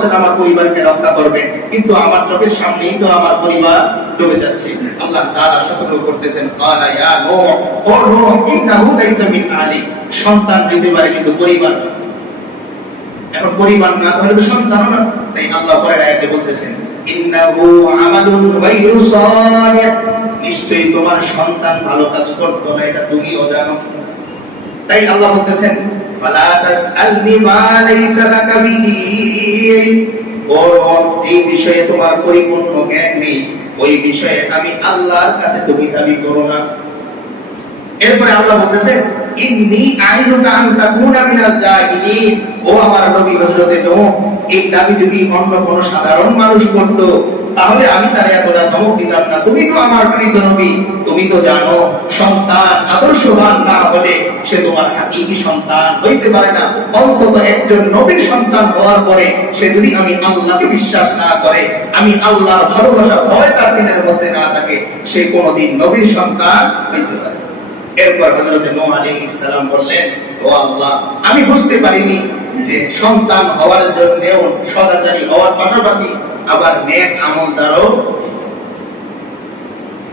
বলছেন আমার পরিবারকে রক্ষা করবেন, কিন্তু আমার চোখের সামনেই তো আমার পরিবার ডুবে যাচ্ছে। আল্লাহ তাআলা সতর্ক করতেছেন, ক্বালা ইয়া নূহ, ও নূহ, ইন্নাহু লাইসা মিন আহলিক, সন্তান হইতে পারে কিন্তু পরিবার না। এখন পরিবার না হলে তো সন্তান না। তাই আল্লাহ পরের আয়াতে বলতেছেন, ইন্নাহু আমালুন গায়রু সালিহ, নিশ্চয়ই তোমার সন্তান ভালো কাজ করতো না, এটা তুমিও জানো। তাই আল্লাহ বলতেছেন, ফালা তাসআলনি মা লাইসা লাকা বিহি, যে বিষয়ে তোমার পরিপূর্ণ জ্ঞান নেই ওই বিষয়ে আমি আল্লাহর কাছে তুমি দাবি করো না। এরপরে আল্লাহ বলতেছেন, ইন্নী আইযুকা আন তাকুনা মিনাল জাহিলিন, ও আমার নবী হযরতে নূহ, এই দাবি যদি অন্য কোন সাধারণ মানুষ করত তাহলে আমি তার এতটা ধমক দিতাম না। তুমি তো আমার প্রিয় নবী, তুমি তো জানো সন্তান আদর্শবান না হলে সে তোমার হাকিকি সন্তান হইতে পারে না। অন্তত একজন নবীর সন্তান হওয়ার পরে সে যদি আমি আল্লাহকে বিশ্বাস না করে, আমি আল্লাহর ভালোবাসা ভয় তার দিনের মধ্যে না থাকে, সে কোনোদিন নবীর সন্তান হইতে পারে। এরপর হযরত নূহ আলাইহিস সালাম বললেন, ও আল্লাহ, আমি বুঝতে পারিনি যে সন্তান হওয়ার জন্য সদাচারী হওয়ার পাশাপাশি আবার নেক আমলদারও।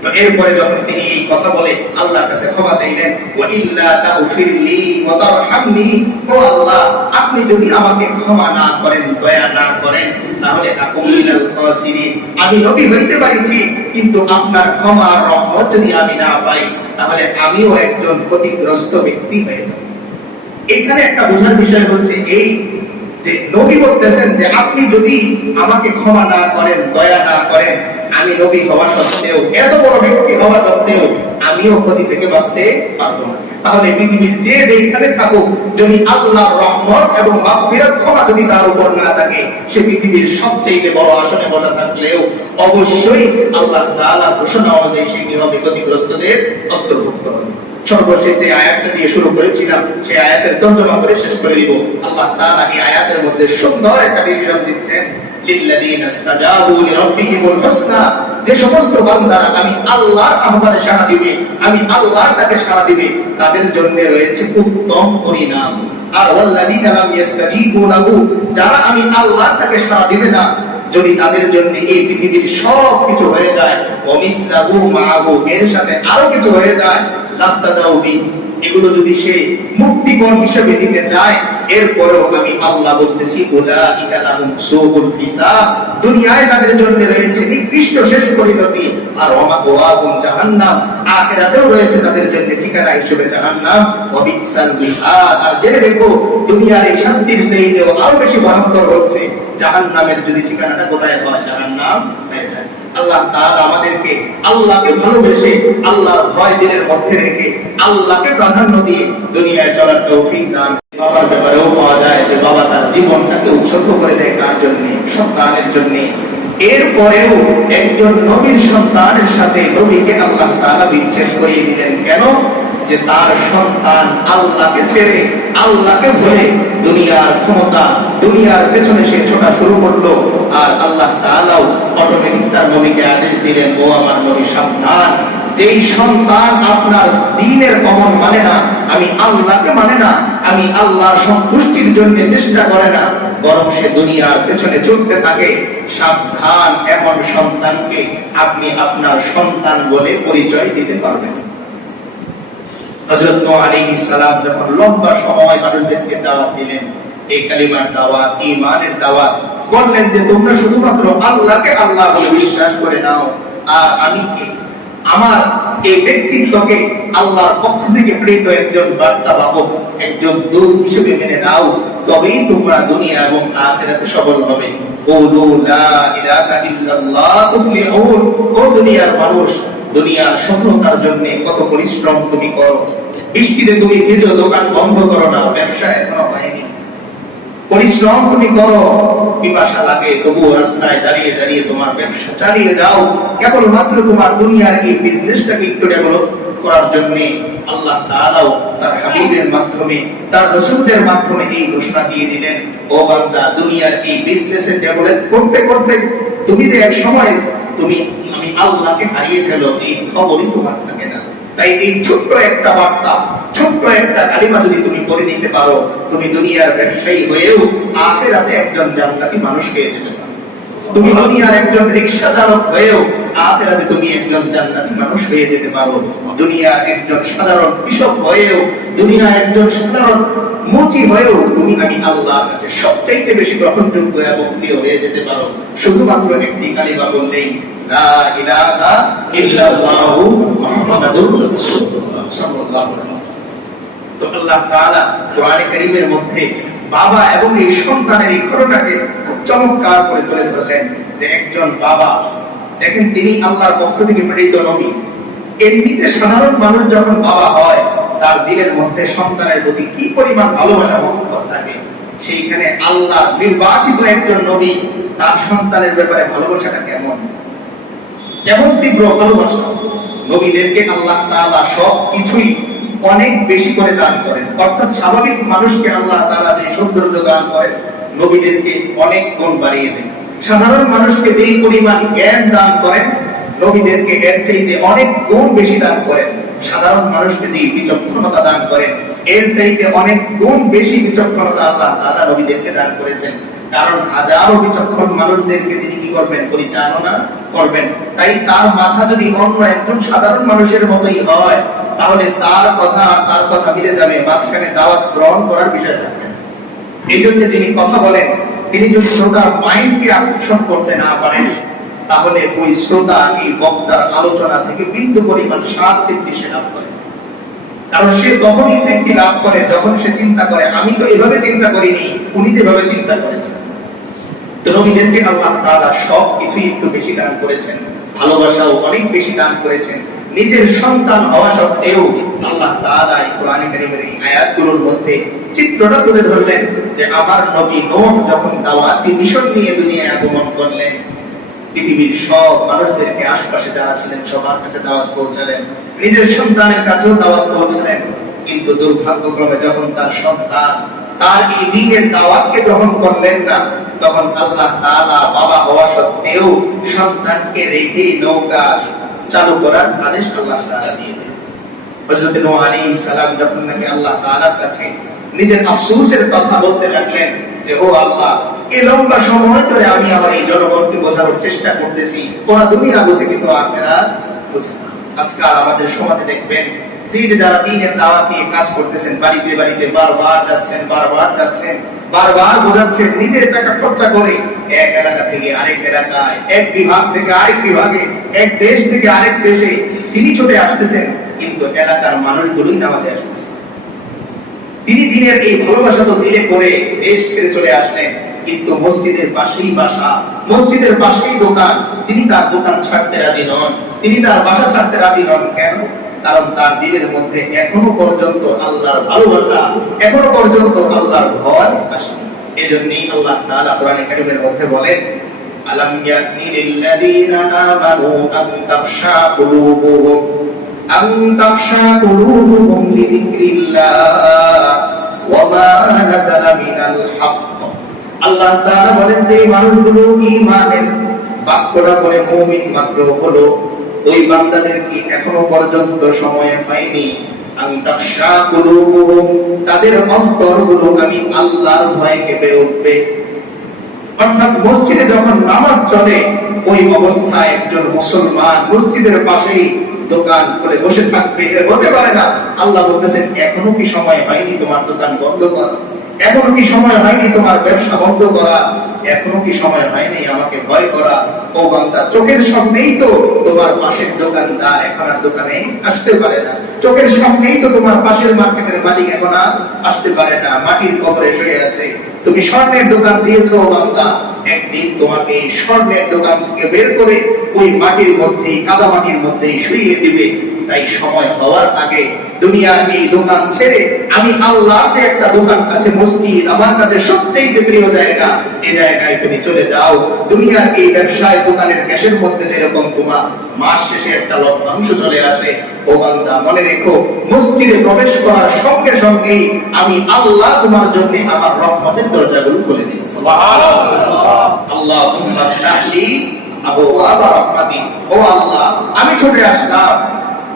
তো এরপরে যখন তিনি এই কথা বলে আল্লাহর কাছে ক্ষমা চাইলেন, ওয়া ইল্লা তাগফিরলি ওয়া তারহামনি, ও আল্লাহ, আপনি যদি আমাকে ক্ষমা না করেন, দয়া না করেন, তাহলে আকুম মিনাল খাসিরিন, আমি নবী হইতে পারি ঠিক, কিন্তু আপনার ক্ষমা রহমত যদি আমি না পাই তাহলে আমিও একজন ক্ষতিগ্রস্ত ব্যক্তি হয়ে যাব। এখানে একটা বোঝার বিষয় হচ্ছে এই যে নবী বলতেছেন যে আপনি যদি আমাকে ক্ষমা না করেন, দয়া না করেন, আমি নবী হওয়া সত্ত্বেও, এত বড় ব্যক্তি হওয়া সত্ত্বেও আমিও ক্ষতি থেকে বাঁচতে পারবো না। তাহলে পৃথিবীর যে যেখানে থাকুক, যদি আল্লাহর রহমত এবং মাগফিরাত ক্ষমা যদি তার উপর না থাকে, সে পৃথিবীর সবচেয়ে বড় আসনে বসে থাকলেও অবশ্যই আল্লাহ তাআলার ঘোষণা অনুযায়ী সে কি হবে? ক্ষতিগ্রস্তদের অন্তর্ভুক্ত হবে। সর্বশেষ যে আয়াতটা দিয়ে শুরু করেছিলাম সেই আয়াতের তর্জমা করে শেষ করে দিব। আল্লাহ তাআলা এই আয়াতের মধ্যে সুন্দর একটা ডিসিশন দিচ্ছেন, লিল্লাযীনা ইসতাজাবু লিরাব্বিহিমুল হুসনা, যে সমস্ত বান্দারা আমি আল্লাহর আহ্বানে সাড়া দিবে, আমি আল্লাহর ডাকে সাড়া দিবে, তাদের জন্য রয়েছে উত্তম পরিণাম। আর ওয়াল্লাযীনা লাম ইসতাজিবু লাহু, যারা আমি আল্লাহর ডাকে সাড়া দিবে না, যদি তাদের জন্য এই পৃথিবীর সব কিছু হয়ে যায়, ওমিসলাহু মাআহু, এর সাথে আরো কিছু হয়ে যায়, লাফতাদাউবি, এগুলো যদি সে মুক্তিপণ হিসেবে দিতে চায়, এরপরেও আমি আল্লাহ বলতেছি, উলাইকা লাহুম সুউল হিসাব, দুনিয়ায় তাদের জন্য রয়েছে নিকৃষ্ট শেষ পরিণতি, আর ওয়ামাওয়াহুম জাহান্নাম, আখিরাতেও রয়েছে তাদের জন্য ঠিকানা হিসেবে জাহান্নাম, ওয়া বিসাল মিহাদ, আর জেনে রেখো দুনিয়ার এই শাস্তির চাইতেও আরো বেশি ভয়ঙ্কর হচ্ছে জাহান্নামের যদি ঠিকানাটা কোথায় হয়? জাহান্নাম হয়ে যায়। আল্লাহ তাআলা আমাদেরকে আল্লাহকে ভালোবেসে, আল্লাহর ভয় দিলের মধ্যে রেখে, আল্লাহকে প্রাধান্য দিয়ে দুনিয়ায় চলার তৌফিক দান। বাবার ব্যাপারেও পাওয়া যায় যে বাবা তার জীবনটাকে উৎসর্গ করে দেয় কার জন্য? সন্তানের জন্য। এরপরেও একজন নবীর সন্তানের সাথে নবীকে আল্লাহ তাআলা বিচ্ছেদ করিয়ে দিলেন। কেন? যে তার সন্তান আল্লাহকে ছেড়ে, আল্লাহকে ভুলে দুনিয়ার ক্ষমতা, দুনিয়ার পেছনে সে ছোটা শুরু করলো। আর আল্লাহ তাআলাও অটোমেটিক তার নবীকে আদেশ দিলেন, ও আমার নবী সাবধান, যেই সন্তান আপনার দ্বীনের কমন মানে না, আমি আল্লাহকে মানে না, আমি আল্লাহর সন্তুষ্টির জন্য চেষ্টা করে না, বরং সে দুনিয়ার পেছনে ছুটতে থাকে, সাবধান, এমন সন্তানকে আপনি আপনার সন্তান বলে পরিচয় দিতে পারবেন। হযরত নূহ আলাইহিস সালাম যখন লম্বা সময় মানুষদেরকে দাওয়াত দিলেন, এই কালিমার দাওয়াত, ঈমানের দাওয়াত, বললেন যে তোমরা শুধুমাত্র আল্লাহকে আল্লাহ বলে বিশ্বাস করে নাও, আর আমি কে, আমার এই ব্যক্তিত্বকে আল্লাহর পক্ষ থেকে প্রেরিত একজন বার্তাবাহক, একজন দূত হিসেবে মেনে নাও, তবেই তোমরা দুনিয়া এবং আখিরাতে সফল হবে। কুলু লা ইলাহা ইল্লাল্লাহ তুফলিহুন, ও দুনিয়ার মানুষ, দুনিয়ার সফলতার জন্য কত পরিশ্রম তুমি করো, বৃষ্টিতে তুমি ভিজো, দোকান বন্ধ করো না, ব্যবসা এখনো হয়নি, পরিশ্রম তুমি করো, পিপাসা লাগে তবুও রাস্তায় দাঁড়িয়ে দাঁড়িয়ে তোমার ব্যবসা চালিয়ে যাও, কেবলমাত্র তোমার দুনিয়ার এই বিজনেসটাকে একটু ডেভেলপ করার জন্য। আল্লাহ তাআলাও তার হাবিবের মাধ্যমে, তার রাসূলদের মাধ্যমে এই ঘোষণা দিয়ে দিলেন, ও বান্দা, দুনিয়ার এই বিজনেসে ডেভেলপ করতে করতে তুমি যে এক সময় আমি আল্লাহকে হারিয়ে ফেলো, এই খবরই তোমার থাকে না। তাই এই ছোট্ট একটা বার্তা, ছোট্ট একটা কালিমা যদি তুমি পড়ে নিতে পারো, তুমি দুনিয়ার ব্যবসায়ী হয়েও আখিরাতে একজন জান্নাতি মানুষ হয়ে যেতে পারো। তুমি দুনিয়ার একজন রিকশা চালক হয়েও আখিরাতে তুমি একজন জান্নাতি মানুষ হয়ে যেতে পারো। দুনিয়ার একজন সাধারণ কৃষক হয়েও, দুনিয়ার একজন সাধারণ মুচি হয়েও তুমি আমি আল্লাহর কাছে সবচাইতে বেশি গ্রহণযোগ্য এবং প্রিয় হয়ে যেতে পারো শুধুমাত্র একটি কালিমা বললেই, লা ইলাহা ইল্লাল্লাহু মুহাম্মাদুর রাসূলুল্লাহ সাল্লাল্লাহু আলাইহি ওয়াসাল্লাম। তো আল্লাহ তাআলা কোরআনে কারীমের মধ্যে বাবা এবং এই সন্তানের এই ঘটনাকে চমৎকার করে তুলে ধরলেন যে একজন বাবা, দেখেন তিনি আল্লাহর পক্ষ থেকে প্রেরিত নবী। এমনিতে সাধারণ মানুষ যখন বাবা হয় তার দিলের মধ্যে সন্তানের প্রতি কি পরিমাণ ভালোবাসা মহব্বত থাকে, সেইখানে আল্লাহ নির্বাচিত একজন নবী, তার সন্তানের ব্যাপারে ভালোবাসাটা কেমন কেমন তীব্র ভালোবাসা। নবীদেরকে আল্লাহ তাআলা সব কিছুই অনেক বেশি করে দান করেন, অর্থাৎ স্বাভাবিক মানুষকে আল্লাহ তাআলা যে সৌন্দর্য দান করেন, নবীদেরকে অনেক গুণ বাড়িয়ে দেন। সাধারণ মানুষকে যেই পরিমাণ জ্ঞান দান করেন, নবীদেরকে এর চাইতে অনেক গুণ বেশি দান করেন। সাধারণ মানুষকে যে বিচক্ষণতা দান করেন, এর চাইতে অনেক গুণ বেশি বিচক্ষণতা আল্লাহ তাআলা নবীদেরকে দান করেছেন। কারণ হাজারো বিচক্ষণ মানুষদেরকে তিনি কি করবেন, পরিচালনা করবেন। তাই তার মাথা যদি অন্য একজন সাধারণ মানুষের মতোই হয়, তাহলে তার কথা মিলে যাবে, মাঝখানে দাওয়াত গ্রহণ করার বিষয় থাকবে। এই জন্য যিনি কথা বলেন, তিনি যদি শ্রোতার মাইন্ডকে আকর্ষণ করতে না পারেন, তাহলে ওই শ্রোতা এই বক্তার আলোচনা থেকে বিন্দু পরিমাণ স্বাদ তৃপ্তি সে লাভ করে। কারণ সে তখনই তৃপ্তি লাভ করে যখন সে চিন্তা করে, আমি তো এভাবে চিন্তা করিনি, উনি যেভাবে চিন্তা করেছেন। তো নবীদেরকে আল্লাহ তাআলা সব কিছুই একটু বেশি দান করেছেন, ভালোবাসাও অনেক বেশি দান করেছেন। নিজের সন্তান হওয়া সত্ত্বেও আল্লাহ তাআলা এই কোরআনে কারীমের এই আয়াতগুলোর মধ্যে চিত্রটা তুলে ধরলেন যে আমার নবী নূহ যখন দাওয়াতি মিশন নিয়ে দুনিয়ায় আগমন করলেন, পৃথিবীর সব মানুষদেরকে আশপাশে যারা ছিলেন সবার কাছে দাওয়াত পৌঁছালেন, নিজের সন্তানের কাছেও দাওয়াত পৌঁছালেন। কিন্তু দুর্ভাগ্যক্রমে যখন তার সন্তান তার এই দ্বীনের দাওয়াতকে গ্রহণ করলেন না, তখন আল্লাহ তাআলা বাবা হওয়া সত্ত্বেও সন্তানকে রেখে নৌকা চালু করার আদেশ আল্লাহ তাআলা দিয়ে দেন। হযরত নূহ আলাইহিস সালাম যখন নাকি আল্লাহ তাআলার কাছে নিজের আফসোসের কথা বলতে লাগলেন যে ও আল্লাহ, এই লম্বা সময় ধরে আমি আমার এই জনগণকে বোঝানোর চেষ্টা করতেছি, ওরা দুনিয়া বোঝে কিন্তু আখিরাত বোঝে না। আজকাল আমাদের সমাজে দেখবেন যে যারা দ্বীনের দাওয়াত নিয়ে কাজ করতেছেন, বাড়িতে বাড়িতে বারবার যাচ্ছেন, বারবার বোঝাচ্ছেন, নিজের টাকা খরচা করে এক এলাকা থেকে আরেক এলাকায়, এক বিভাগ থেকে আরেক বিভাগে, এক দেশ থেকে আরেক দেশে তিনি চলে আসতেছেন, কিন্তু এলাকার মানুষগুলোই নামাজে আসতেছে। তিনি দিনের এই ভালোবাসা তো দিলে করে দেশ ছেড়ে চলে আসলেন, কিন্তু মসজিদের পাশেই বাসা, মসজিদের পাশেই দোকান, তিনি তার দোকান ছাড়তে রাজি নন, তিনি তার বাসা ছাড়তে রাজি নন। কেন? কারণ তার দিনের মধ্যে এখনো পর্যন্ত আল্লাহর ভালোবাসা, এখনো পর্যন্ত আল্লাহর ভয় আসেনি। এজন্যই আল্লাহ তাআলা কোরআনে কারীমের মধ্যে বলেন, আলাম ইয়ানি লিল্লাযীনা আমানু আন তাখশা কুলুবুহুম লিযিকরিল্লাহ ওয়া মা নাযালা মিনাল হক। আল্লাহ তাআলা বলেন যে মানুষগুলো ঈমানের বাক্যটা বলে মুমিন মাত্র হলো, ওই বান্দাদের কি এখনো পর্যন্ত সময় হয়নি আন তাখশা কুলুবুহুম, তাদের অন্তরগুলো আমি আল্লাহর ভয়ে কেঁপে উঠবে। অর্থাৎ মসজিদে যখন নামাজ চলে, ওই অবস্থায় একজন মুসলমান মসজিদের পাশেই দোকান করে বসে থাকবে, হতে পারে না। আল্লাহ বলতেছেন এখনো কি সময় হয়নি তোমার দোকান বন্ধ করা, এখনো কি সময় হয়নি তোমার ব্যবসা বন্ধ করা, এখনো কি সময় হয়নি আমাকে ভয় করা। ও বান্দা, চোখের সামনেই তো তোমার পাশের দোকানদার এখন আর দোকানে আসতে পারে না, চোখের সামনেই তো তোমার পাশের মার্কেটের মালিক এখন আর আসতে পারে না, মাটির কবরে শুয়ে আছে। তুমি স্বর্ণের দোকান দিয়েছো বান্দা, একদিন তোমাকে এই স্বর্ণের দোকান থেকে বের করে ওই মাটির মধ্যেই, কাদা মাটির মধ্যেই শুইয়ে দিবে। তাই সময় হওয়ার আগে দুনিয়ার এই দোকান ছেড়ে আমি আল্লাহ যে একটা দোকান আছে, মসজিদ আমার কাছে সবচেয়ে প্রিয় জায়গা, এই জায়গায় তুমি চলে যাও। দুনিয়ার এই ব্যবসায় দোকানের ক্যাশের মধ্যে যেরকম তোমার মাস শেষে একটা লভ্যাংশ চলে আসে, ও বান্দা মনে রেখো, মসজিদে প্রবেশ করার সঙ্গে সঙ্গেই আমি আল্লাহ তোমার জন্য আমার রহমতের দরজাগুলো খুলে দিই। সুবহানাল্লাহ। আল্লাহুম্মা ফতহি আবওয়াবা রাহমাতিক। ও আল্লাহ, আমি চলে আসলাম,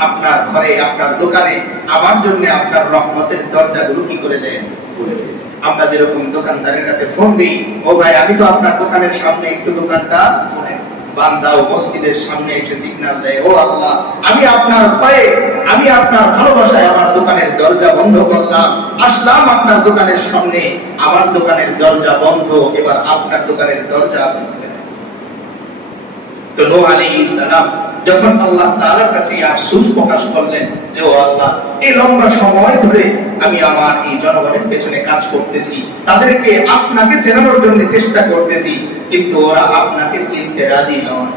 আপনার ঘরে, আপনার দোকানে আমার জন্য আপনার রহমতের দরজাগুলো কি করে দেন, খুলে দেন। আমরা যেরকম দোকানদারের কাছে ফোন দিই, ও ভাই আমি তো আপনার দোকানের সামনে একটু দোকানটা খুলেন, বান্দাও মসজিদের সামনে এসে সিগন্যাল দেয়, ও আল্লাহ আমি আপনার পায়ে, আমি আপনার ভালোবাসায় আমার দোকানের দরজা বন্ধ করলাম, আসলাম আপনার দোকানের সামনে, আমার দোকানের দরজা বন্ধ, এবার আপনার দোকানের দরজা আপনি খুলে দেন। তো নূহ আলাইহিস সালাম যখন আল্লাহ তাআলার কাছে আফসোস প্রকাশ করলেন যে ও আল্লাহ এই লম্বা সময় ধরে আমি আমার এই জনগণের পেছনে কাজ করতেছি, তাদেরকে আপনাকে চেনানোর জন্য চেষ্টা করতেছি, কিন্তু ওরা আপনাকে চিনতে রাজি নয়,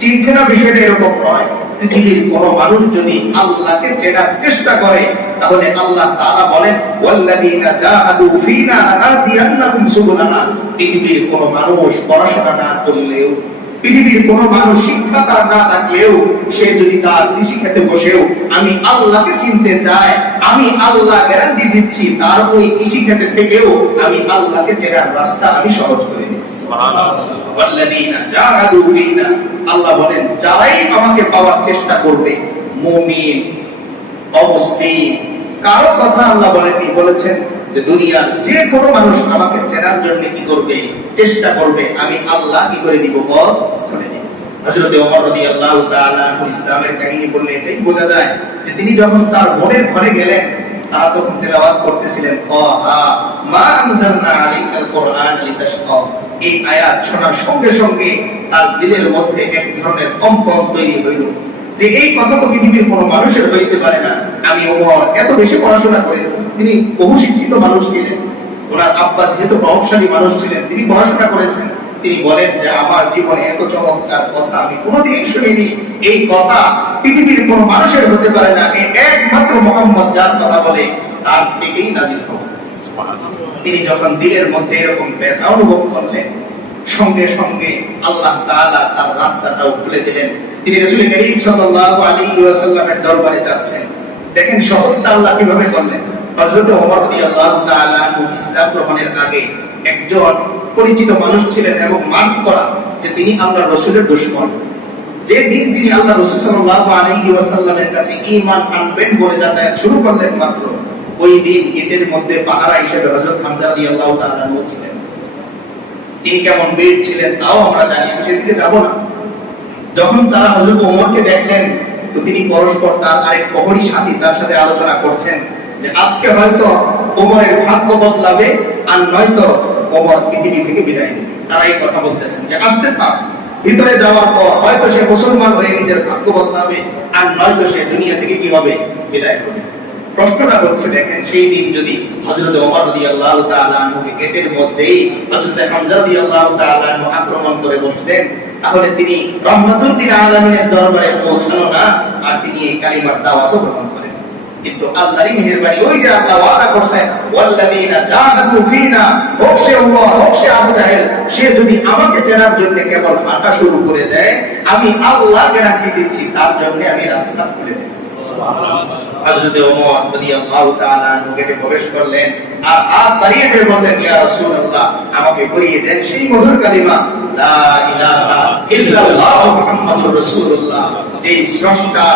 চিনছে না। বিষয়টা এরকম নয়, পৃথিবীর কোন মানুষ যদি আল্লাহকে চেনার চেষ্টা করে তাহলে আল্লাহ তাআলা বলেন ওয়াল্লাযীনা জাহাদু ফীনা লানাহদিয়ান্নাহুম সুবুলানা। পৃথিবীর কোন মানুষ পড়াশোনা না করলেও, পৃথিবীর কোন মানুষ শিক্ষা তার না থাকলেও, সে যদি তার কৃষি ক্ষেতে বসেও আমি আল্লাহকে চিনতে চায়, আমি আল্লাহ গ্যারান্টি দিচ্ছি তার ওই কৃষি ক্ষেতে থেকেও আমি আল্লাহকে চেনার রাস্তা আমি সহজ করে দিচ্ছি। আল্লাহ বলেন যারাই আমাকে পাওয়ার চেষ্টা করবে, মুমিন অমুসলিম কারো কথা আল্লাহ বলেননি, বলেছেন যে দুনিয়ার যে কোনো মানুষ আমাকে চেনার জন্য কি করবে, চেষ্টা করবে, আমি আল্লাহ কি করে দিব, পথ খুলে দিব। হযরত ওমর রাদিয়াল্লাহু তাআলা ইসলামের কাহিনী বললে এটাই বোঝা যায় যে তিনি যখন তার বোনের ঘরে গেলেন, তারা তখন তেলাওয়াত করতেছিলেন তাহা মা আনজালনা আলাইকাল কুরআন লিতাশকা। এই আয়াত শোনার সঙ্গে সঙ্গে তার দিলের মধ্যে এক ধরনের কম্পন তৈরি হইল যে এই কথা তো পৃথিবীর কোনো মানুষের হইতে পারে না। আমি ওমর এত বেশি পড়াশোনা করেছি, তিনি বহু শিক্ষিত মানুষ ছিলেন, ওনার আব্বা যেহেতু প্রভাবশালী মানুষ ছিলেন, তিনি পড়াশোনা করেছেন, তিনি বলেন যে আমার জীবনে এত চমৎকার কথা আমি কোনোদিন শুনিনি, এই কথা পৃথিবীর কোনো মানুষের হতে পারে না, একমাত্র মুহাম্মদ যার কথা বলে তার থেকেই নাজিল হবে। তিনি যখন দিলের মধ্যে এরকম ব্যথা অনুভব করলেন, সঙ্গে সঙ্গে আল্লাহ তাআলা তার রাস্তাটাও খুলে দিলেন। তিনি রাসূল করিম সাল্লাল্লাহু আলাইহি ওয়াসাল্লামের দরবারে যাচ্ছেন। দেখেন সহজটা আল্লাহ কিভাবে করলেন। হযরত ওমর রাদিয়াল্লাহু তাআলা ইসলাম গ্রহণের আগে একজন পরিচিত মানুষ ছিলেন এবং মার্ক করা যে তিনি আল্লাহর রাসূলের দুশমন। যে দিন তিনি আল্লাহ রাসূল সাল্লাল্লাহু আলাইহি ওয়াসাল্লামের কাছে ঈমান আনবেন বলে যাতায়াত শুরু করলেন, মাত্র ওই দিন গেটের মধ্যে পাহারা হিসেবে হযরত হামজা রাদিয়াল্লাহু তাআলা ছিলেন। তিনি কেমন বীর ছিলেন তাও আমরা জানি, সেদিকে যাব না। যখন তারা হযরত ওমরকে দেখলেন, তো তিনি পরস্পর তার আরেক প্রহরী সাথী তার সাথে আলোচনা করছেন যে আজকে হয়তো ওমরের ভাগ্য বদলাবে, আর নয়তো ওমর পৃথিবী থেকে বিদায় নেবে। তারা এই কথা বলতেছেন যে আসতে থাক, ভিতরে যাওয়ার পর হয়তো সে মুসলমান হয়ে নিজের ভাগ্য বদলাবে, আর নয়তো সে দুনিয়া থেকে কি হবে, বিদায় হবে। প্রশ্নটা হচ্ছে, দেখেন সেই দিন যদি হযরত ওমর রাদিয়াল্লাহু তাআলা আনহুকে গেটের মধ্যেই হযরত হামজা রাদিয়াল্লাহু তাআলা আনহু আক্রমণ করে বসতেন, তাহলে তিনি রহমাতুল লিল আলামিনের দরবারে পৌঁছানো না, আর তিনি এই কালিমার দাওয়াতও গ্রহণ করেন। কিন্তু আল্লাহরই মেহেরবানি, ওই যে আল্লাহ ওয়াদা করেছেন ওয়াল্লাযীনা জাহাদু ফীনা, হোক সে ওমর হোক সে আবু জাহেল, সে যদি আমাকে চেনার জন্য কেবল হাঁটা শুরু করে দেয়, আমি আল্লাহ গ্যারান্টি দিচ্ছি তার জন্য আমি রাস্তা খুলে দেব। হযরত ওমর রাদিয়াল্লাহু তাআলা আনহু গেটে প্রবেশ করলেন আর হাত বাড়িয়ে দিয়ে বললেন, ইয়া রাসূলুল্লাহ আমাকে করিয়ে দেন সেই মধুর কালিমা লা ইলাহা ইল্লাল্লাহ মুহাম্মাদুর রাসূলুল্লাহ। যে স্রষ্টা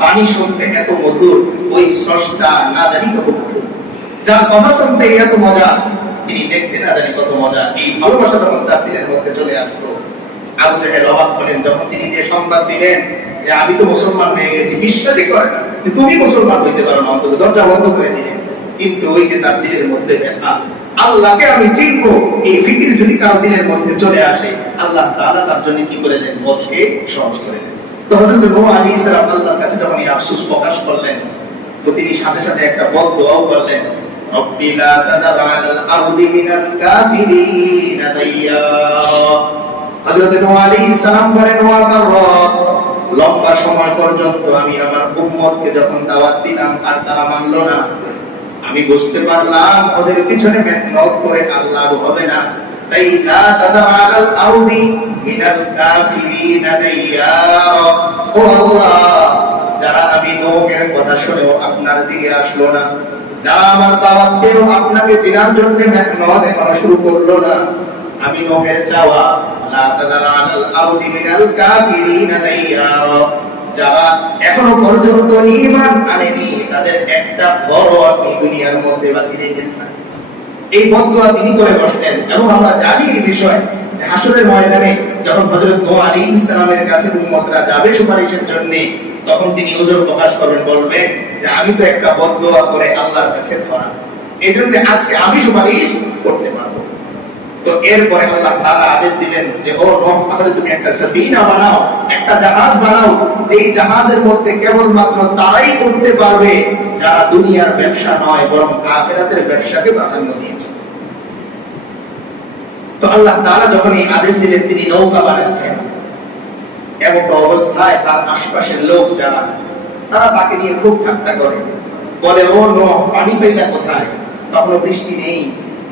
বাণী শুনতে এত মধুর, ওই স্রষ্টা না জানি কত মধুর, যার কথা শুনতে এত মজা, তিনি দেখতে না জানি কত মজা। এই ভালোবাসা তখন তার দিলের মধ্যে চলে আসলো। আবু জাহেল অবাক হলেন যখন তিনি যে সংবাদ দিলেন যে আমি তো মুসলমান হয়ে গেছি, বিশ্বাসই করে না যে তুমি মুসলমান হইতে পারো না, অন্তত দরজা বন্ধ করে দিলেন। কিন্তু ওই যে তার দিলের মধ্যে ব্যথা, আল্লাহকে আমি চিনবো, এই ফিকির যদি কারো দিলের মধ্যে চলে আসে, আল্লাহ তাআলা তার জন্য কি করে দেন, পথকে সহজ করে দেন। তো হযরত নূহ আলাইহিস সালাম আল্লাহর কাছে যখন এই আফসোস প্রকাশ করলেন, তো তিনি সাথে সাথে একটা বদদোয়াও করলেন, রব্বি লা তাদার আলাল আরদি মিনাল কাফিরিনা দাইয়ারা। হযরত নূহ আলাইহিস সালাম বলেন, ও আমার রব, লম্বা সময় পর্যন্ত আমি আমার উম্মতকে যখন দাওয়াত দিলাম আর তারা মানলো না, আমি বুঝতে পারলাম ওদের পিছনে মেহনত করে আল্লাহ হবে না, তাই লা তাদার আলাল আরদি মিনাল কাফিরিনা দাইয়ারা। ও আল্লাহ, যারা আমি নূহের কথা শুনেও আপনার দিকে আসলো না, যারা আমার দাওয়াত পেয়েও আপনাকে চেনার জন্য মেহনত করা শুরু করলো না, আমি নূহের চাওয়া লা তাদার আলাল আরদি মিনাল কাফিরিনা দাইয়ারা, যারা এখনো পর্যন্ত ঈমান আনেনি তাদের একটা ঘরও আপনি দুনিয়ার মধ্যে বাকি রেখেন না। এই বদদুয়া তিনি করে বসতেন। এবং আমরা জানি এই বিষয় যে হাসরের ময়দানে যখন হযরত নূহ আলাইহিস সালামের কাছে উম্মতরা যাবে সুপারিশের জন্য, তখন তিনি ওজর প্রকাশ করবেন, বলবেন যে আমি তো একটা বদদুয়া করে আল্লাহর কাছে ধরা, এজন্য আজকে আমি সুপারিশ করতে পারবো। তো এরপরে আল্লাহ তাআলা আদেশ দিলেন যে ও নূহ, তাহলে তুমি একটা সাফিনা বানাও, একটা জাহাজ বানাও, যেই জাহাজের মধ্যে কেবলমাত্র তারাই উঠতে পারবে যারা দুনিয়ার ব্যবসা নয় বরং আখিরাতের ব্যবসাকে প্রাধান্য দিয়েছে। তো আল্লাহ তাআলা যখন এই আদেশ দিলেন, তিনি নৌকা বানাচ্ছেন। এমন অবস্থায় তার আশেপাশের লোক যারা, তারা তাকে নিয়ে খুব ঠাট্টা করে, বলে ও নূহ, পানি পাইলা কোথায়? তখন বৃষ্টি নেই,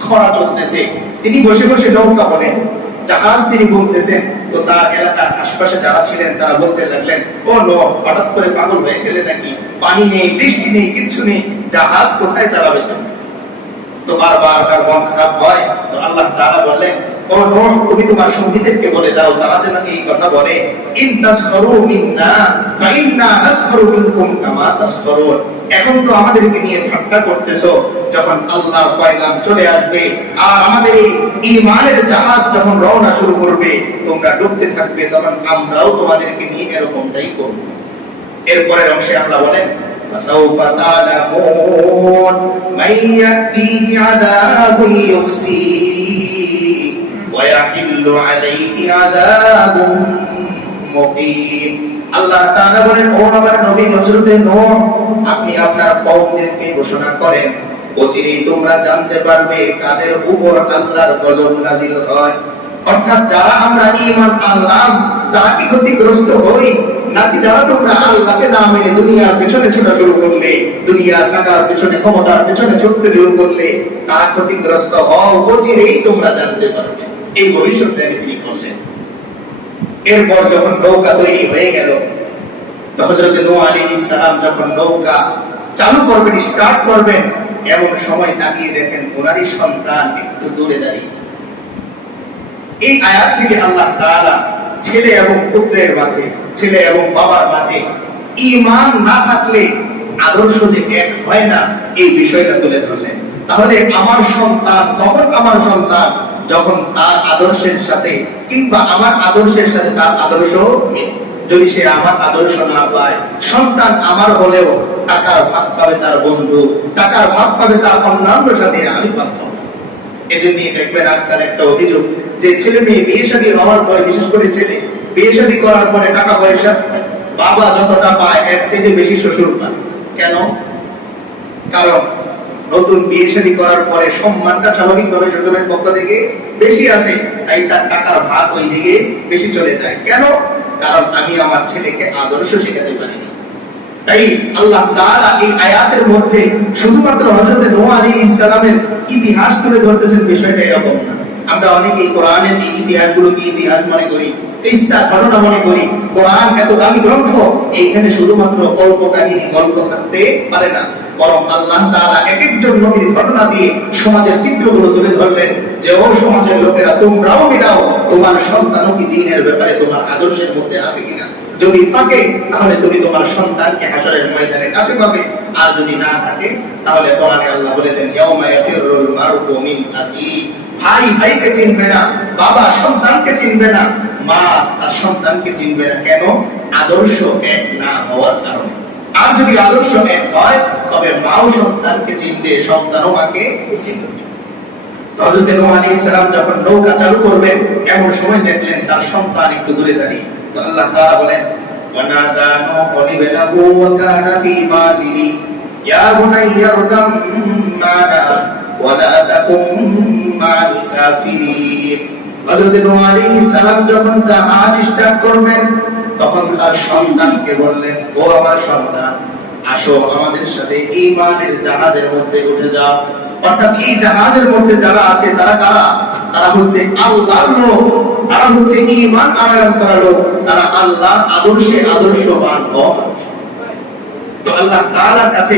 খরা চলতেছে। তিনি বসে বসে নৌকা বলেন, জাহাজ তিনি বলতেছেন। তো তার এলাকার আশেপাশে যারা ছিলেন তারা বলতে লাগলেন, ও নূহ, হঠাৎ করে পাগল হয়ে গেলে নাকি? পানি নেই, বৃষ্টি নেই, কিচ্ছু নেই, জাহাজ কোথায় চালাবে তুমি? তো বারবার তার মন খারাপ হয়। তো আল্লাহ তাআলা বললেন, ও নূহ, তুমি তোমার সঙ্গীদেরকে বলে দাও তারা যেন এই কথা বলে, ইন তাসখরু মিন্না ফা ইন্না নাসখরু মিনকুম কামা তাসখরুন। এখন তো আমাদেরকে নিয়ে ঠাট্টা করতেছো, যখন আল্লাহর পয়গাম চলে আসবে আর আমাদের এই ঈমানের জাহাজ যখন রওনা শুরু করবে, তোমরা ডুবতে থাকবে, তখন আমরাও তোমাদেরকে নিয়ে এরকমটাই করব। এরপরের অংশে আল্লাহ বলেন, فسوف تعلمون من يأتيه عذاب يخزيه ويحل عليه عذاب মুকিম। আল্লাহ তাআলা বলেন, ও আমার নবী হযরত নূহ, আপনি আপনার কওমদেরকে ঘোষণা করেন, অচিরেই তোমরা জানতে পারবে কাদের উপর আল্লাহর গজব নাযিল হয়। অর্থাৎ যারা আমরা ঈমান আনলাম তারা কি ক্ষতিগ্রস্ত হই, নাকি যারা তোমরা আল্লাহকে না মেনে দুনিয়ার পেছনে ছোটা শুরু করলে, দুনিয়ার টাকার পেছনে, ক্ষমতার পেছনে ছুটতে শুরু করলে, তারা ক্ষতিগ্রস্ত হও, অচিরেই তোমরা জানতে পারবে। এই ভবিষ্যৎবাণী তিনি করলেন। এরপর যখন নৌকা তৈরি হয়ে গেল, তো হযরত নূহ আলাইহিস সালাম যখন নৌকা চালু করবেন, স্টার্ট করবেন, এমন সময় তাকিয়ে দেখেন ওনারই সন্তান একটু দূরে দাঁড়িয়ে। এই আয়াত থেকে আল্লাহ তাআলা ছেলে এবং পুত্রের মাঝে, ছেলে এবং বাবার মাঝে ঈমান না থাকলে আদর্শ যে এক হয় না, এই বিষয়টা তুলে ধরলেন। তাহলে আমার সন্তান কখন আমার সন্তান? যখন তার আদর্শের সাথে কিংবা আমার আদর্শের সাথে তার আদর্শ মিলে। যদি সে আমার আদর্শ না পায়, সন্তান আমার হলেও টাকার ভাগ পাবে তার বন্ধু, টাকার ভাগ পাবে তার অন্যান্য সাথে, আমি পাবো। এজন্য দেখবেন আজকাল একটা অভিযোগ যে ছেলে মেয়ে বিয়ে শাদী হওয়ার পরে, বিশেষ করে ছেলে বিয়ে শাদী করার পরে টাকা পয়সা বাবা যতটা পায় এর চেয়ে বেশি শ্বশুর পায়। কেন? কারণ নতুন বিয়ে শাদী করার পরে সম্মানটা স্বাভাবিকভাবে শ্বশুরের পক্ষ থেকে বেশি আসে, তাই তার টাকার ভাগ ওই দিকে বেশি চলে যায়। কেন? কারণ আমি আমার ছেলেকে আদর্শ শেখাতে পারিনি। তাই আল্লাহ তাআলা এই আয়াতের মধ্যে শুধুমাত্র হযরত নূহ আলাইহিস সালামের ইতিহাস তুলে ধরতেছেন, বিষয়টা এরকম না। আমরা অনেকেই কোরআনের এই ইতিহাসগুলোকে ইতিহাস মনে করি, কিসসা ঘটনা মনে করি। কোরআন এত দামি গ্রন্থ, এইখানে শুধুমাত্র গল্প কাহিনী, গল্প থাকতে পারে না, বরং আল্লাহ তাআলা এক একজন নবীর ঘটনা দিয়ে সমাজের চিত্রগুলো তুলে ধরলেন যে ও সমাজের লোকেরা, তোমরাও মিলাও তোমার সন্তানও কি দ্বীনের ব্যাপারে তোমার আদর্শের মধ্যে আছে কিনা। যদি থাকে তাহলে তুমি তোমার সন্তানকে হাসরের ময়দানে কাছে পাবে, আর যদি না থাকে তাহলে কোরআনে আল্লাহ বলে দেন, ইয়াউমা ইয়াফিরুল মারউ মিন আখি। ভাই ভাইকে চিনবে না, বাবা সন্তানকে চিনবে না, মা তার সন্তানকে চিনবে না। কেন? আদর্শ এক না হওয়ার কারণে। আর যদি আদর্শ এক হয় তবে মাও সন্তানকে চিনবে, সন্তানও মাকে চিনবে। হযরত নূহ আলাইহিস সালাম যখন নৌকা চালু করবেন, এমন সময় দেখলেন তার সন্তান একটু দূরে দাঁড়িয়ে। তো আল্লাহ তাআলা বলেন, ওয়ানাদা নূহু ইবনাহু ওয়া কানা ফি মাযিলি ইয়া বুনাইয়া ইরকাম মা'না ওয়া লা তাকুম মা'আল কাফিরিন। হযরত নূহ আলাইহিস সালাম যখন জাহাজ স্টার্ট করবেন, তখন তার সন্তানকে বললেন, ও আমার সন্তান, আসো আমাদের সাথে ঈমানের জাহাজের মধ্যে উঠে যাও। অর্থাৎ এই জাহাজের মধ্যে যারা আছে তারা কারা? তারা হচ্ছে আল্লাহর লোক, তারা হচ্ছে ঈমান আনয়ন করা লোক, তারা আল্লাহর আদর্শে আদর্শবান হন। তো আল্লাহ তাআলার কাছে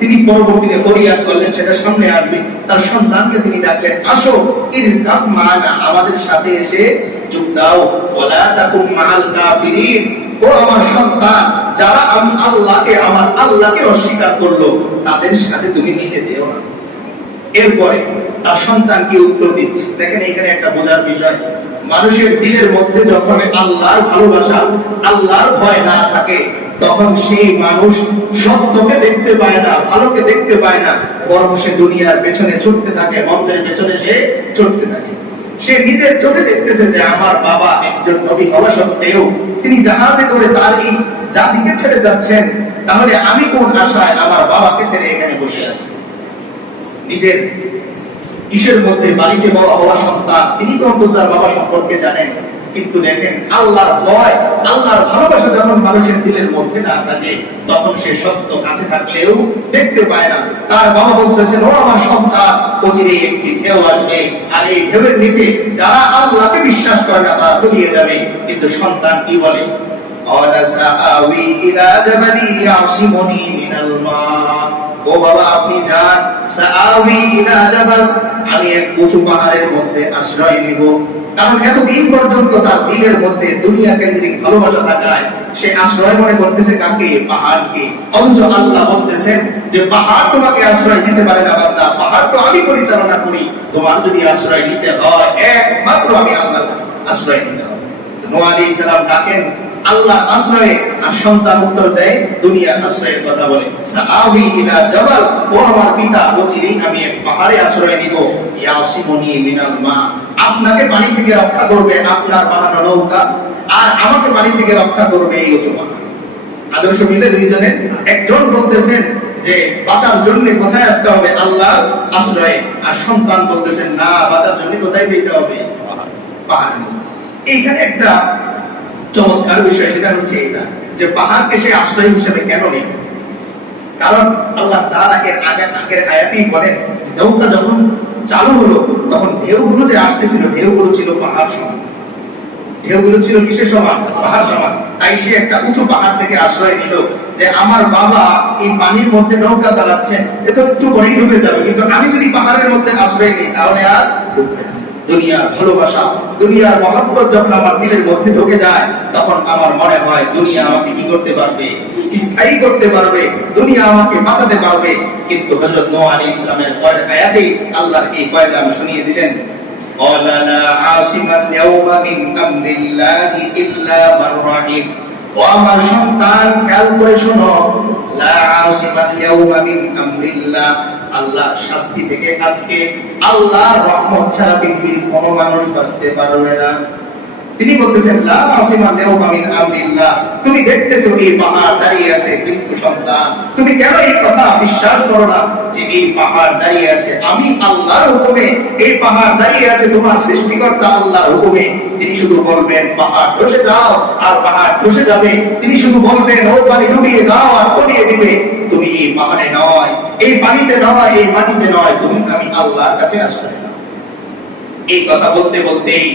তিনি পরবর্তীতে ফরিয়াদ করলেন, সেটা সামনে আসবে। তার সন্তানকে তিনি ডাকলেন, আসো ইরকাম মা'না, আমাদের সাথে এসে চুপ দাও, ওয়ালা তাকুম মাআল কাফিরিন। ও আমার সন্তান, যারা আমি আমার আল্লাহকে অস্বীকার করলো তাদের সাথে তুমি মিলে যেও না। এরপরে তার সন্তান কি উত্তর দিচ্ছে দেখেন, এখানে একটা বোঝার বিষয়। মানুষের দিলের মধ্যে যখন আল্লাহর ভালোবাসা, আল্লাহর ভয় না থাকে, তখন সেই মানুষ সত্যকে দেখতে পায় না, ভালোকে দেখতে পায় না, বরং সে দুনিয়ার পেছনে ছুটতে থাকে, মন্দের পেছনে সে ছুটতে থাকে। সে নিজের চোখে দেখতেছে যে আমার বাবা একজন নবী হওয়া সত্ত্বেও তিনি জাহাজে করে তার এই জাতিকে ছেড়ে যাচ্ছেন, তাহলে আমি কোন আশায় আমার বাবাকে ছেড়ে এখানে বসে আছি। নিজের কিসের মধ্যে বাড়িতে বড় হওয়া সন্তান, তিনি তো অন্তত তার বাবা সম্পর্কে জানেন, কিন্তু দেখেন আল্লাহর ভয়, আল্লাহর ভালোবাসা যখন মানুষের দিলের মধ্যে না থাকে, তখন সে সত্য কাছে থাকলেও দেখতে পায় না। তার বাবা বলতেছেন, ও আমার সন্তান, অচিরে একটি ঢেউ আসবে, আর এই ঢেউয়ের নিচে যারা আল্লাহকে বিশ্বাস করে না তারা তলিয়ে যাবে। কিন্তু সন্তান কি বলে? ও বাবা আপনি যান, সাআবি ইলা জাবাল, আমি এক উঁচু পাহাড়ের মধ্যে আশ্রয় নিব। কারণ এতদিন পর্যন্ত তার দিলের মধ্যে দুনিয়া কেন্দ্রিক ভালোবাসা থাকায় সে আশ্রয় মনে করতেছে কাকে? পাহাড়কে। অথচ আল্লাহ বলতেছেন যে পাহাড় তোমাকে আশ্রয় দিতে পারে না বান্দা, পাহাড় তো আমি পরিচালনা করি। তোমার যদি আশ্রয় নিতে হয় একমাত্র আমি আল্লাহর কাছে আশ্রয় নিতে হবে। নূহ আলাইহিস সালাম ডাকেন আল্লাহ আশ্রয়ে, আর সন্তান উত্তর দেয় দুনিয়ার আশ্রয়ের কথা বলে। সাআবি ইলা জাবাল, ও আমার পিতা, অচিরেই আমি এক পাহাড়ে আশ্রয় নিব। ইয়াসিমুনি মিনাল মা, আপনাকে পানি থেকে রক্ষা করবে আপনার বানানো নৌকা, আর আমাকে পানি থেকে রক্ষা করবে এই উঁচু পাহাড়। আদর্শ মিলে দুইজনে। একজন বলতেছেন যে বাঁচার জন্য কোথায় আসতে হবে? আল্লাহর আশ্রয়ে। আর সন্তান বলতেছেন না, বাঁচার জন্য কোথায় যেতে হবে? পাহাড়ে। এইখানে একটা চমৎকার বিষয়, সেটা হচ্ছে এটা যে পাহাড়কে সে আশ্রয় হিসেবে কেন নেই? কারণ আল্লাহ তাআলা আগের আয়াতেই বলেন, নৌকা যখন চালু হলো তখন ঢেউগুলো যে আসতেছিল, ঢেউগুলো ছিল পাহাড় সমান। ঢেউগুলো ছিল কিসের সমান? পাহাড় সমান। তাই সে একটা উঁচু পাহাড় থেকে আশ্রয় নিল যে আমার বাবা এই পানির মধ্যে নৌকা চালাচ্ছেন, এ তো একটু পরেই ডুবে যাবে, কিন্তু আমি যদি পাহাড়ের মধ্যে আশ্রয় নিই তাহলে আর ডুববে না। দুনিয়ার ভালোবাসা, দুনিয়ার মহব্বত যখন আমার দিলের মধ্যে ঢুকে যায়, তখন আমার মনে হয় দুনিয়া আমাকে কি করতে পারবে? স্থায়ী করতে পারবে, দুনিয়া আমাকে বাঁচাতে পারবে। কিন্তু হযরত নূহ আলাইহিস সালামের পরের আয়াতে আল্লাহর এই পয়গাম শুনিয়ে দিলেন, ক্বালা লা আসিমাল ইয়াওমা মিন আমরিল্লাহি ইল্লা মান রাহিম। ও আমার সন্তান, খেয়াল করে শোনো, লা আসিমাল ইয়াওমা মিন আমরিল্লাহ, আল্লাহর শাস্তি থেকে আজকে আল্লাহর রহমত ছাড়া পৃথিবীর কোনো মানুষ বাঁচতে পারবে না। তিনি বলতেছেন লা আসিমা ইয়াওমা মিন আমরিল্লাহ, তুমি দেখতেছো এই পাহাড় দাঁড়িয়ে আছে, কিন্তু সন্তান তুমি কেন এই কথা বিশ্বাস করো না যে এই পাহাড় দাঁড়িয়ে আছে আমি আল্লাহর হুকুমে? এই পাহাড় দাঁড়িয়ে আছে তোমার সৃষ্টিকর্তা আল্লাহর হুকুমে। তিনি শুধু বলবেন পাহাড় ধসে যাও, আর পাহাড় ধসে যাবে। তিনি শুধু বলবেন ও পানি ডুবিয়ে দাও, আর তলিয়ে দিবে। তুমি এই পাহাড়ে নয়, এই পানিতে নয়, এই মাটিতে নয়, তুমি আমি আল্লাহর কাছে আশ্রয় নাও। এই কথা বলতে বলতেই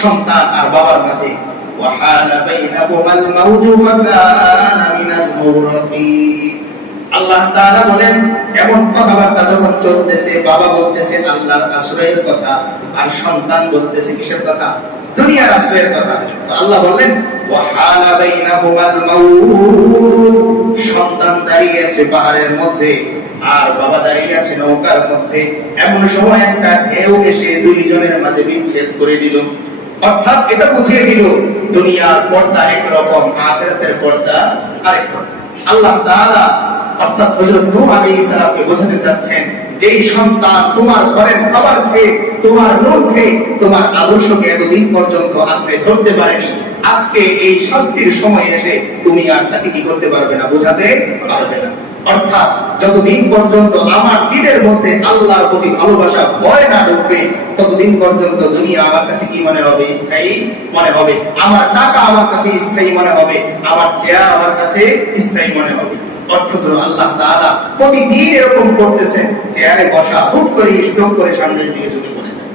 সন্তান আর বাবার মাঝে ওয়াহালা বাইনাহুমাল মাউজু ফাকানা মিনাল মুগরাকিন। আল্লাহ তাআলা বলেন, এমন কথাবার্তা যখন চলতেছে, বাবা বলতেছে আল্লাহর আশ্রয়ের কথা, আর সন্তান বলতেছে কিসের কথা? দুনিয়ার আশ্রয়ের কথা। তো আল্লাহ বললেন ওয়াহালা বাইনাহুমাল মাউজ, সন্তান দাঁড়িয়ে আছে পাহাড়ের মধ্যে, আর বাবা দাঁড়িয়ে আছে নৌকার মধ্যে। এমন সময় একটা ঢেউ এসে দুইজনের মাঝে বিচ্ছেদ করে দিল। অর্থাৎ এটা বুঝিয়ে দিল দুনিয়ার পর্দা একরকম, আখিরাতের পর্দা আরেক রকম। আল্লাহ তাআলা অর্থাৎ হযরত নূহ আলাইহিস সালামকে বোঝাতে চাচ্ছেন, যেই সন্তান তোমার ঘরের খাবার খেয়ে, তোমার নূর খেয়ে, তোমার আদর্শকে এতদিন পর্যন্ত আঁকড়ে ধরতে পারেনি, আজকে এই শাস্তির সময় এসে তুমি আর তাকে কি করতে পারবে না? বোঝাতে পারবে না। অর্থাৎ যতদিন পর্যন্ত আমার দিলের মধ্যে আল্লাহর প্রতি ভালোবাসা, ভয় না ঢুকবে, ততদিন পর্যন্ত দুনিয়া আমার কাছে কি মনে হবে? স্থায়ী মনে হবে। আমার টাকা আমার কাছে স্থায়ী মনে হবে, আমার চেয়ার আমার কাছে স্থায়ী মনে হবে। অর্থাৎ আল্লাহ তাআলা প্রতিদিন এরকম করতেছেন, চেয়ারে বসা হুট করে স্ট্রোক করে সামনের দিকে ঝুঁকে পড়ে যায়।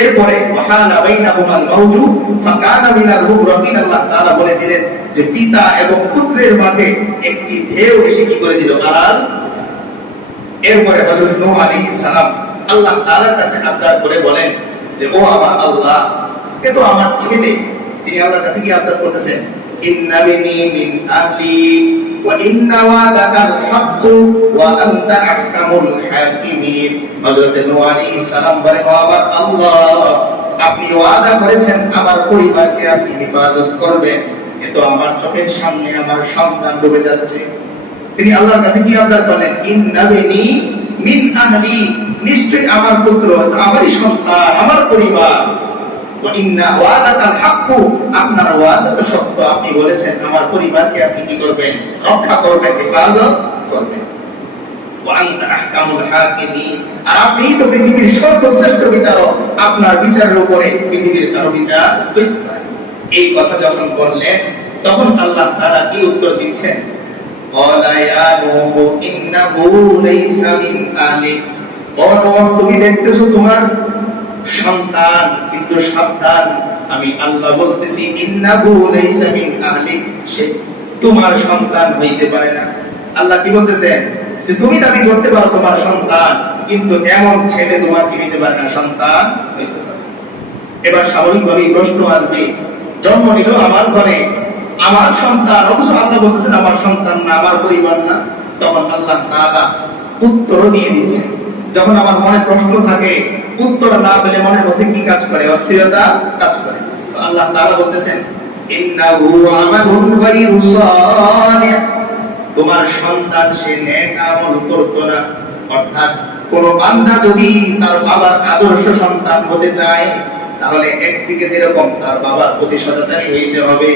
এরপরে ওয়াহালা বাইনাহুমাল মাউজু ফাকানা মিনাল মুগরাকিন, আল্লাহ তাআলা বলে দিলেন যে পিতা এবং পুত্রের মাঝে একটি ঢেউ এসে কি করে দিল? আড়াল। এরপরে হযরত নূহ আলাইহিস সালাম আল্লাহ তাআলার কাছে আবদার করে বলেন যে ও আমার আল্লাহ, এ তো আমার ছেলে। তিনি আল্লাহর কাছে কি আবদার করতেছেন, ইন্না বিনি মিন আহলি ওয়া ইন্না ওয়াদাকাল হক ওয়া আনতা আহকামুল হাকিমিন। হযরত নূহ আলাইহিস সালাম বলেন, ও আমার আল্লাহ, আপনি ওয়াদা করেছেন আমার পরিবারকে আপনি হেফাজত করবেন, এ তো আমার চোখের সামনে আমার সন্তান ডুবে যাচ্ছে। তিনি আল্লাহর কাছে কি আবদার করলেন, ইন্না বিনি মিন আহলি, নিশ্চয়ই আমার পুত্র, আমারই সন্তান, আমার পরিবার। ওয়া ইন্না ওয়াদাকাল হক, আপনার ওয়াদা তো সত্য, আপনি বলেছেন আমার পরিবারকে আপনি কি করবেন, রক্ষা করবেন, হেফাজত করবেন। ওয়া আনতা আহকামুল হাকিমিন, আর আপনিই তো পৃথিবীর সর্বশ্রেষ্ঠ বিচারক, আপনার বিচারের উপরে পৃথিবীর কারো বিচার হইতে পারে। এই কথা যখন বললেন তখন আল্লাহ তাআলা কি উত্তর দিচ্ছেন, ক্বালা ইয়া নূহ ইন্নাহু লাইসা মিন আহলিক। ও নূহ, তুমি দেখতেছো তোমার সন্তান, কিন্তু সাবধান, আমি আল্লাহ বলতেছি ইন্নাহু লাইসা মিন আহলিক, সে তোমার সন্তান হইতে পারে না। আল্লাহ কি বলতেছেন, যে তুমি দাবি করতে পারো তোমার সন্তান, কিন্তু এমন ছেলে তোমার কি হইতে পারে না, সন্তান হইতে পারে। এবার স্বাভাবিকভাবেই প্রশ্ন আসবে, জন্ম নিল আমার ঘরে আমার সন্তান, অথচ আল্লাহ বলতেছেন আমার সন্তান না, আমার পরিবার না। তখন আল্লাহ তাআলা উত্তর দিয়ে দিচ্ছে। যখন আমার মনে প্রশ্ন থাকে, উত্তর না পেলে মনের মধ্যে কি কাজ করে, অস্থিরতা কাজ করে। তো আল্লাহ তাআলা বলতেছেন, ইন্নাহু আমালুন গায়রু সালিহ, তোমার সন্তান সে নেক আমল করতো না। অর্থাৎ কোন বান্দা যদি তার বাবার আদর্শ সন্তান হতে চায়, তাহলে একদিকে যেরকম তার বাবার প্রতি সদাচারী হইতে হবে,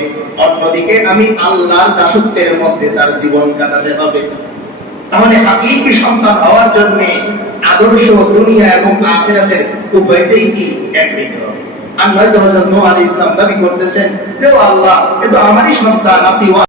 অন্যদিকে আমি আল্লাহর দাসত্বের মধ্যে তার জীবন কাটাতে হবে। তাহলে হাকিকি সন্তান হওয়ার জন্য আদর্শ দুনিয়া এবং আখিরাতের উভয়টাই কি এক হইতে হবে। আর নয়তো হযরত নূহ আলাইহিস সালাম দাবি করতেছেন যে ও আল্লাহ, এ তো আমারই সন্তান, আপনি